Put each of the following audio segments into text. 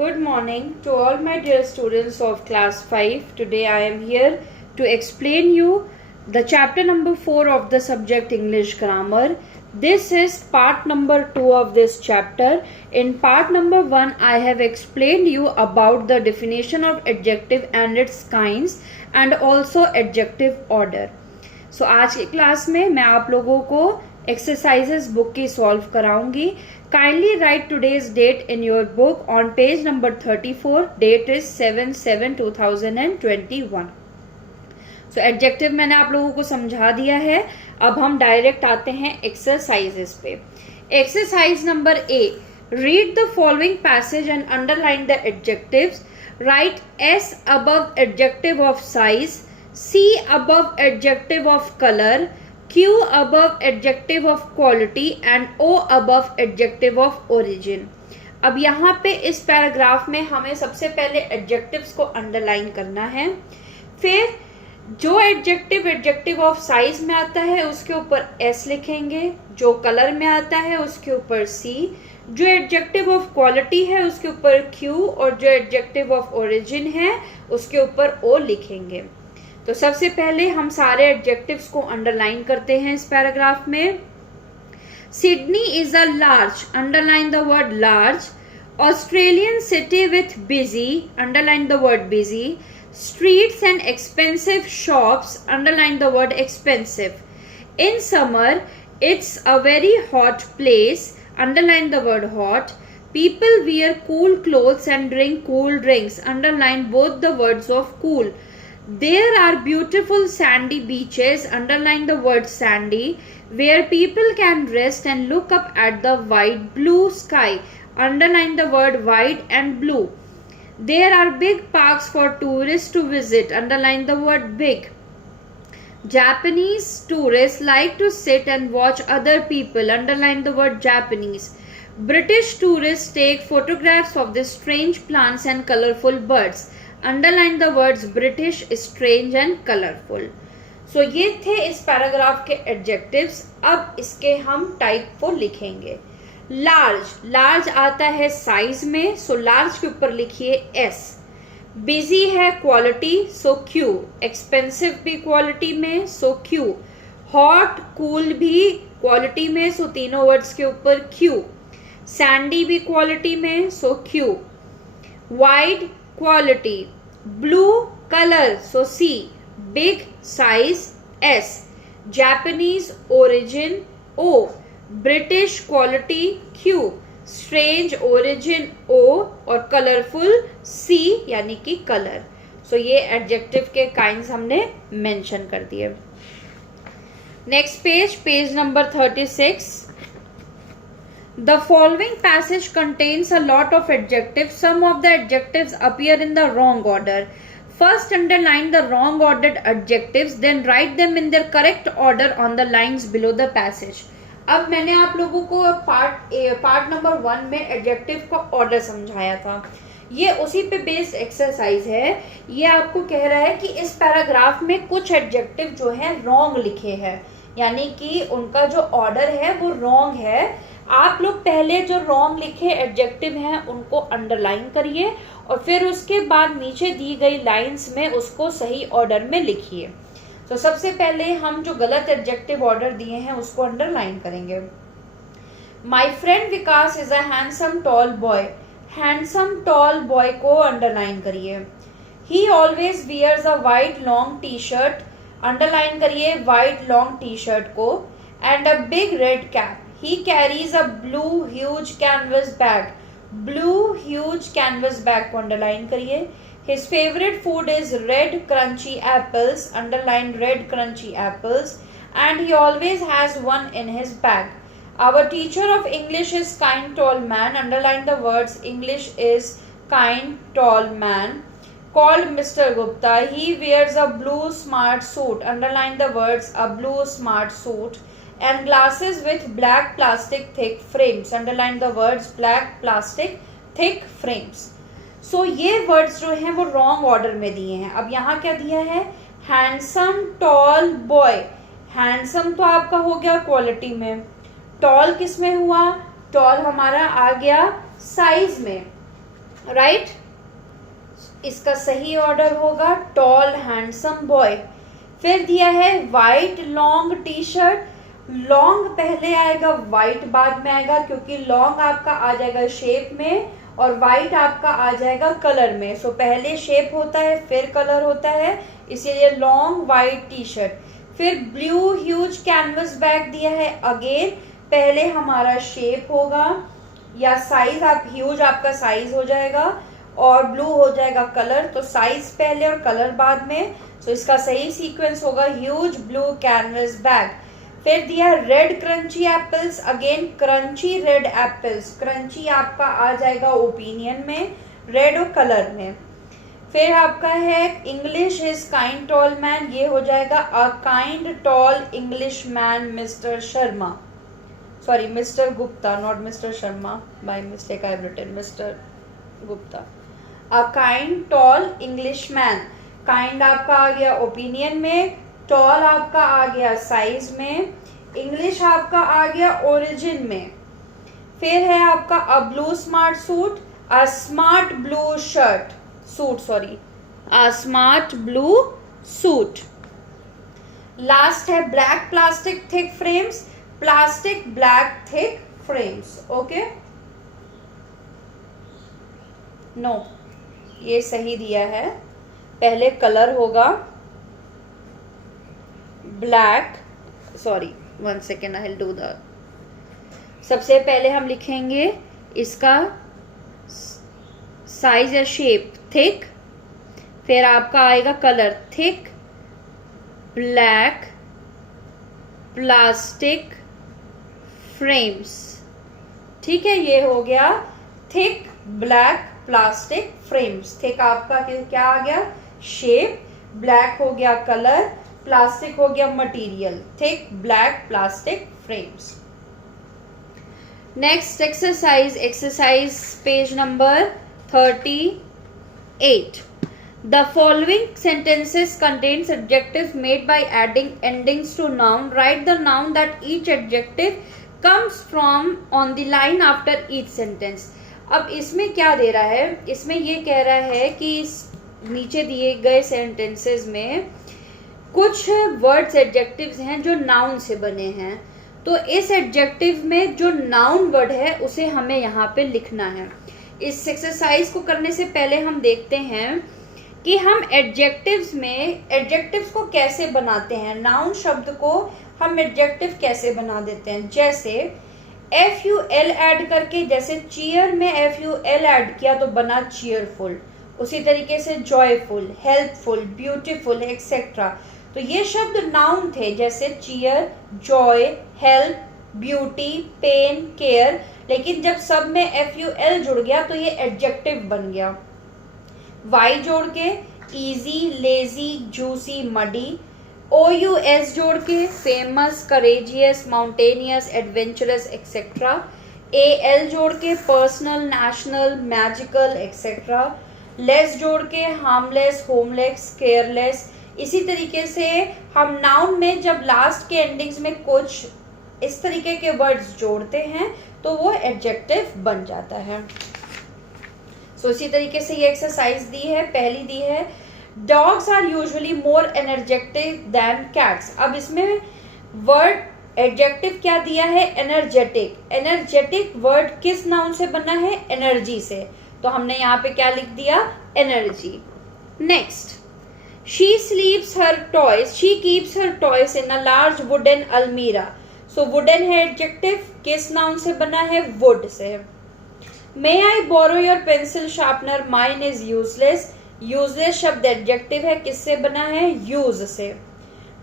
Good morning to all my dear students of class 5. Today I am here to explain you the chapter number 4 of the subject English Grammar. This is part number 2 of this chapter. In part number 1 I have explained you about the definition of adjective and its kinds and also adjective order. So आज की class में मैं आप लोगों को exercises book की solve कराऊंगी. Kindly write today's date in your book on page number 34. Date is 7/7/2021. So adjective मैंने आप लोगों को समझा दिया है. अब हम डायरेक्ट आते हैं एक्सरसाइजेस पे. Exercise number A. Read the following passage and underline the adjectives. Write S above adjective of size, C above adjective of color, Q above adjective of quality and O above adjective of origin. अब यहाँ पे इस paragraph में हमें सबसे पहले adjectives को underline करना है. फिर जो एडजेक्टिव ऑफ साइज में आता है उसके ऊपर S लिखेंगे, जो कलर में आता है उसके ऊपर C, जो एडजेक्टिव ऑफ क्वालिटी है उसके ऊपर Q और जो एडजेक्टिव ऑफ ओरिजिन है उसके ऊपर O लिखेंगे. तो सबसे पहले हम सारे एडजेक्टिव्स को अंडरलाइन करते हैं इस पैराग्राफ में. Sydney is a large, underline the word large. Australian city with busy, underline the word busy. Streets and expensive shops, underline the word expensive. In summer it's a very hot place, underline the word hot. People wear cool clothes and drink cool drinks, underline both the words of cool. There are beautiful sandy beaches, underline the word sandy, where people can rest and look up at the wide blue sky, underline the word wide and blue. There are big parks for tourists to visit, underline the word big. Japanese tourists like to sit and watch other people, underline the word Japanese. British tourists take photographs of the strange plants and colorful birds. Underline the words British, strange and colourful. So ये थे इस paragraph के adjectives. अब इसके हम type को लिखेंगे. Large आता है साइज में, सो लार्ज के ऊपर लिखिए S. बिजी है क्वालिटी, सो Q. एक्सपेंसिव भी क्वालिटी में, सो Q. हॉट कूल भी क्वालिटी में, सो तीनों वर्ड्स के ऊपर Q. सैंडी भी क्वालिटी में, so Q. Wide quality. Blue colour, so C. Big size S. Japanese origin O. British quality Q. Strange origin O और कलरफुल C यानी कि कलर. सो ये एडजेक्टिव के काइंड्स हमने मेंशन कर दिए. Next page number 36. The following passage contains a lot of adjectives. Some of the adjectives appear in the wrong order. First, underline the wrong ordered adjectives, then write them in their correct order on the lines below the passage. अब मैंने आप लोगों को part number 1 में adjective का order समझाया था. ये उसी पे बेस्ड एक्सरसाइज है. ये आपको कह रहा है कि इस पैराग्राफ में कुछ एडजेक्टिव जो है रॉन्ग लिखे हैं, यानी कि उनका जो ऑर्डर है वो रॉन्ग है. आप लोग पहले जो रॉन्ग लिखे एडजेक्टिव हैं उनको अंडरलाइन करिए और फिर उसके बाद नीचे दी गई लाइंस में उसको सही ऑर्डर में लिखिए. तो सबसे पहले हम जो गलत एडजेक्टिव ऑर्डर दिए हैं उसको अंडरलाइन करेंगे. My friend Vikas is a handsome tall boy. Handsome tall boy को अंडरलाइन करिए. He always wears a white long T shirt, underline करिए वाइट लॉन्ग टी शर्ट को. And a big red cap. He carries a blue huge canvas bag. Blue huge canvas bag को underline करिए. His favorite food is red crunchy apples. Underline red crunchy apples. And he always has one in his bag. Our teacher of English is kind tall man. Underline the words English is kind tall man. Called Mr. Gupta. He wears a blue smart suit. Underline the words a blue smart suit. And glasses with black plastic thick frames. Underline the words black plastic thick frames. So ये words जो हैं वो wrong order में दिए हैं. अब यहाँ क्या दिया है? Handsome tall boy. Handsome तो आपका हो गया क्वालिटी में. Tall किस में हुआ? Tall हमारा आ गया साइज में. राइट। इसका सही ऑर्डर होगा टॉल हैंडसम बॉय। फिर दिया है white long T shirt. Long पहले आएगा, वाइट बाद में आएगा, क्योंकि लॉन्ग आपका आ जाएगा शेप में और वाइट आपका आ जाएगा कलर में। सो पहले शेप होता है फिर कलर होता है, इसीलिए लॉन्ग वाइट टी शर्ट। फिर ब्लू ह्यूज कैनवस बैग दिया है। अगेन पहले हमारा शेप होगा या साइज, आप ह्यूज आपका साइज हो जाएगा और ब्लू हो जाएगा कलर, तो साइज पहले और कलर बाद में। सो इसका सही सीक्वेंस होगा ह्यूज ब्लू कैनवस बैग। फिर दिया red crunchy apples. Again crunchy red apples, crunchy आपका आ जाएगा ओपिनियन में, रेड और कलर में। फिर आपका है English is kind tall man, ये हो जाएगा a kind tall English man mister Sharma, sorry mister Gupta, not mister Sharma, by mistake I have written mister Gupta. A kind tall English man, kind आपका आ गया ओपिनियन में, टॉल आपका आ गया साइज में, इंग्लिश आपका आ गया ओरिजिन में। फिर है आपका a blue smart suit, a smart blue shirt suit, sorry a smart blue suit. Last है black plastic thick frames, plastic black thick frames. Okay, no ये सही दिया है। पहले कलर होगा black, sorry one second I will do the, सबसे पहले हम लिखेंगे इसका साइज या शेप थिक, फिर आपका आएगा colour thick black plastic frames. ठीक है, ये हो गया thick black plastic frames. Thick आपका क्या आ गया शेप, ब्लैक हो गया कलर, प्लास्टिक हो गया material, thick black plastic frames. Next exercise, exercise page number 38. The following sentences contains adjectives made by adding endings to noun. Write the noun that each adjective comes from on the line after each sentence. अब इसमें क्या दे रहा है, इसमें ये कह रहा है कि नीचे दिए गए सेंटेंसेस में कुछ वर्ड्स एडजेक्टिव्स हैं जो नाउन से बने हैं, तो इस एडजेक्टिव में जो नाउन वर्ड है उसे हमें यहाँ पे लिखना है। इस एक्सरसाइज को करने से पहले हम देखते हैं कि हम एडजेक्टिव्स में एडजेक्टिव्स को कैसे बनाते हैं, नाउन शब्द को हम एडजेक्टिव कैसे बना देते हैं। जैसे FUL ऐड करके, जैसे चीयर में FUL ऐड किया तो बना चीयरफुल, उसी तरीके से जॉयफुल, हेल्पफुल, ब्यूटीफुल एक्सेट्रा। तो ये शब्द नाउन थे, जैसे cheer, joy, help, beauty, pain, care, लेकिन जब सब में FUL जुड़ गया तो ये एडजेक्टिव बन गया। Y जोड़ के easy, lazy, juicy, muddy, OUS जोड़ के famous, courageous, mountainous, adventurous etcetera, AL जोड़ के personal, national, magical etcetera, less जोड़ के हार्मलेस, होमलेस, केयरलेस। इसी तरीके से हम नाउन में जब लास्ट के एंडिंग्स में कुछ इस तरीके के वर्ड्स जोड़ते हैं तो वो एडजेक्टिव बन जाता है। सो इसी तरीके से ये एक्सरसाइज दी है। पहली दी है dogs are usually more energetic than cats. अब इसमें वर्ड एडजेक्टिव क्या दिया है, एनर्जेटिक। एनर्जेटिक वर्ड किस नाउन से बना है, एनर्जी से, तो हमने यहाँ पे क्या लिख दिया, energy. Next, she sleeps her toys, she keeps her toys in a large wooden अलमीरा। सो वुडन है एडजेक्टिव, किस नाउन से बना है, वुड से। May I borrow your pencil sharpener, mine is useless. Useless शब्द एडजेक्टिव है, किससे बना है, यूज से।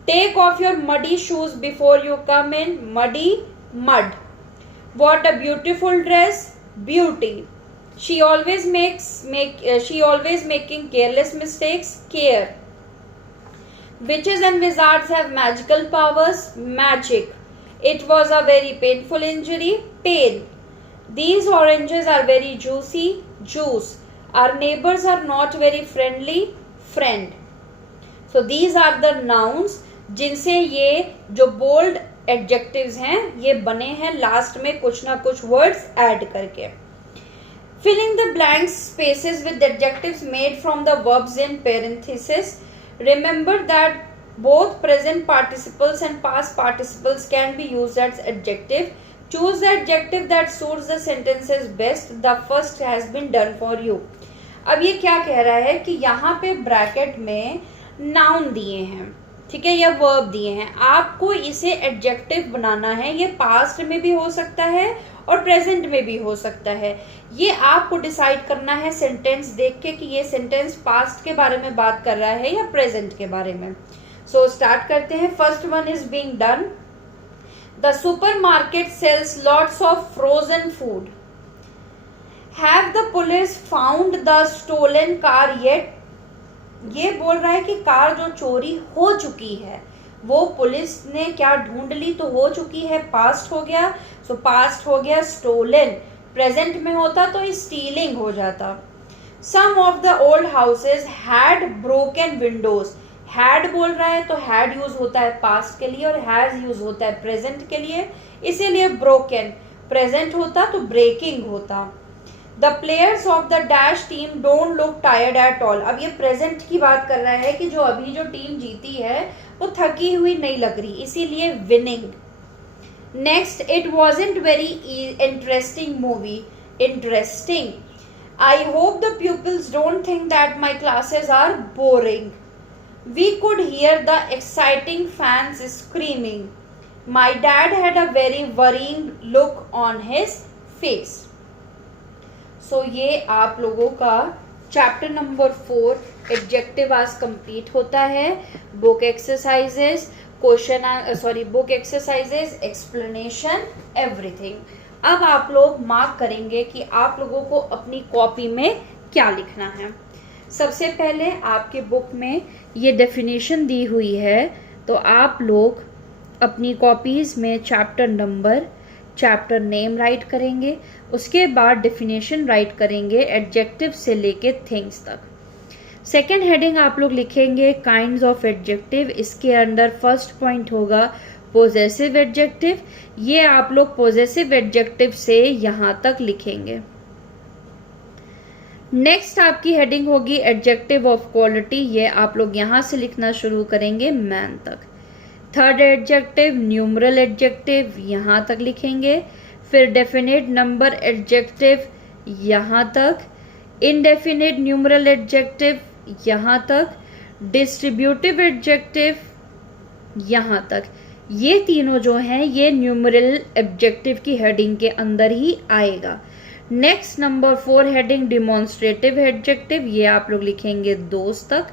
Take off your muddy shoes before you come in, muddy mud. What a beautiful dress, beauty. She always making careless mistakes, care. Witches and wizards have magical powers, magic. It was a very painful injury, pain. These oranges are very juicy, juice. Our neighbors are not very friendly, friend. So these are the nouns जिनसे ये जो bold adjectives हैं ये बने हैं last में कुछ ना कुछ words ऐड करके। Filling the blank spaces with adjectives made from the verbs in parentheses. Remember that both present participles and past participles can be used as adjective. Choose the adjective that suits the sentences best. The first has been done for you. अब ये क्या कह रहा है कि यहाँ पे bracket में नाउन दिए हैं, ठीक है, या वर्ब दिए हैं, आपको इसे एडजेक्टिव बनाना है. ये पास्ट में भी हो सकता है और प्रेजेंट में भी हो सकता है. ये आपको डिसाइड करना है सेंटेंस देख के कि ये सेंटेंस पास्ट के बारे में बात कर रहा है या प्रेजेंट के बारे में. सो स्टार्ट करते हैं. First one is being done. The supermarket sells lots of frozen food. Have the police found the stolen car yet. ये बोल रहा है कि कार जो चोरी हो चुकी है वो पुलिस ने क्या ढूंढ ली, तो हो चुकी है, पास्ट हो गया. सो पास्ट हो गया स्टोलन. प्रेजेंट में होता तो स्टीलिंग हो जाता. Some of the old houses had broken windows. Had बोल रहा है तो हैड यूज होता है पास्ट के लिए और हैज यूज होता है प्रेजेंट के लिए, इसीलिए ब्रोकन. प्रेजेंट होता तो ब्रेकिंग होता. The players of the dash team don't look tired at all. अब ये प्रेजेंट की बात कर रहा है कि जो अभी जो टीम जीती है वो थकी हुई नहीं लग रही, इसीलिए winning. Next, it wasn't very interesting movie. Interesting. I hope the pupils don't think that my classes are boring. We could hear the exciting fans screaming. My dad had a very worrying look on his face. सो ये आप लोगों का chapter number 4 adjective आज complete होता है. Book exercises, book exercises, explanation, everything. अब आप लोग मार्क करेंगे कि आप लोगों को अपनी कॉपी में क्या लिखना है. सबसे पहले आपके बुक में ये डेफिनेशन दी हुई है, तो आप लोग अपनी कॉपीज में chapter number, chapter name right करेंगे. उसके बाद डेफिनेशन राइट करेंगे एडजेक्टिव से लेके थिंग्स तक. सेकेंड हेडिंग आप लोग लिखेंगे काइंड्स ऑफ एडजेक्टिव. इसके अंदर फर्स्ट पॉइंट होगा पोजेसिव एडजेक्टिव. ये आप लोग पोजेसिव एडजेक्टिव से यहाँ तक लिखेंगे. नेक्स्ट आपकी हेडिंग होगी एडजेक्टिव ऑफ क्वालिटी. ये आप लोग यहाँ से लिखना शुरू करेंगे मैन तक. थर्ड एडजेक्टिव न्यूमरल एडजेक्टिव, यहाँ तक लिखेंगे. फिर डेफिनेट नंबर एडजेक्टिव यहाँ तक. इनडेफिनेट न्यूमरल एडजेक्टिव यहाँ तक. डिस्ट्रीब्यूटिव एडजेक्टिव यहाँ तक. ये तीनों जो हैं ये न्यूमरल एडजेक्टिव की हेडिंग के अंदर ही आएगा. Next number 4 heading demonstrative adjective. ये आप लोग लिखेंगे दोस्त तक.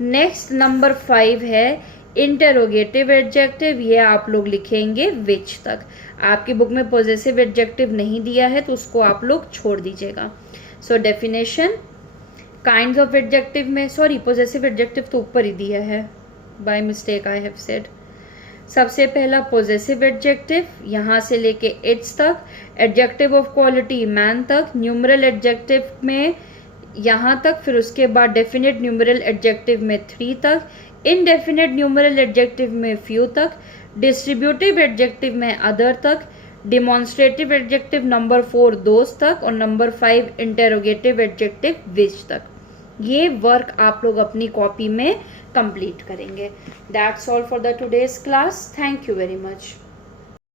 नेक्स्ट नंबर 5 है इंटेरोगेटिव एडजेक्टिव. ये आप लोग लिखेंगे विच तक. आपकी बुक में पॉजिटिव एडजेक्टिव नहीं दिया है तो उसको आप लोग छोड़ दीजिएगा. So definition kinds of adjective में, सॉरी पॉजिटिव एडजेक्टिव तो ऊपर ही दिया है, bye mistake I have said. सबसे पहला पॉजिटिव एडजेक्टिव यहाँ से लेके इट्स तक. एडजेक्टिव ऑफ क्वालिटी मैन तक. न्यूमरल एडजेक्टिव में यहाँ तक. फिर उसके बाद डेफिनेट न्यूमरल एडजेक्टिव में 3 तक. इनडेफिनेट न्यूमरल एडजेक्टिव में फ्यू तक. डिस्ट्रीब्यूटिव एडजेक्टिव में अदर तक. डिमॉन्स्ट्रेटिव एडजेक्टिव नंबर 4 दोस्त तक. और नंबर 5 इंटेरोगेटिव एडजेक्टिव विच तक. ये वर्क आप लोग अपनी कॉपी में कंप्लीट करेंगे. That's all for the today's class. Thank you very much.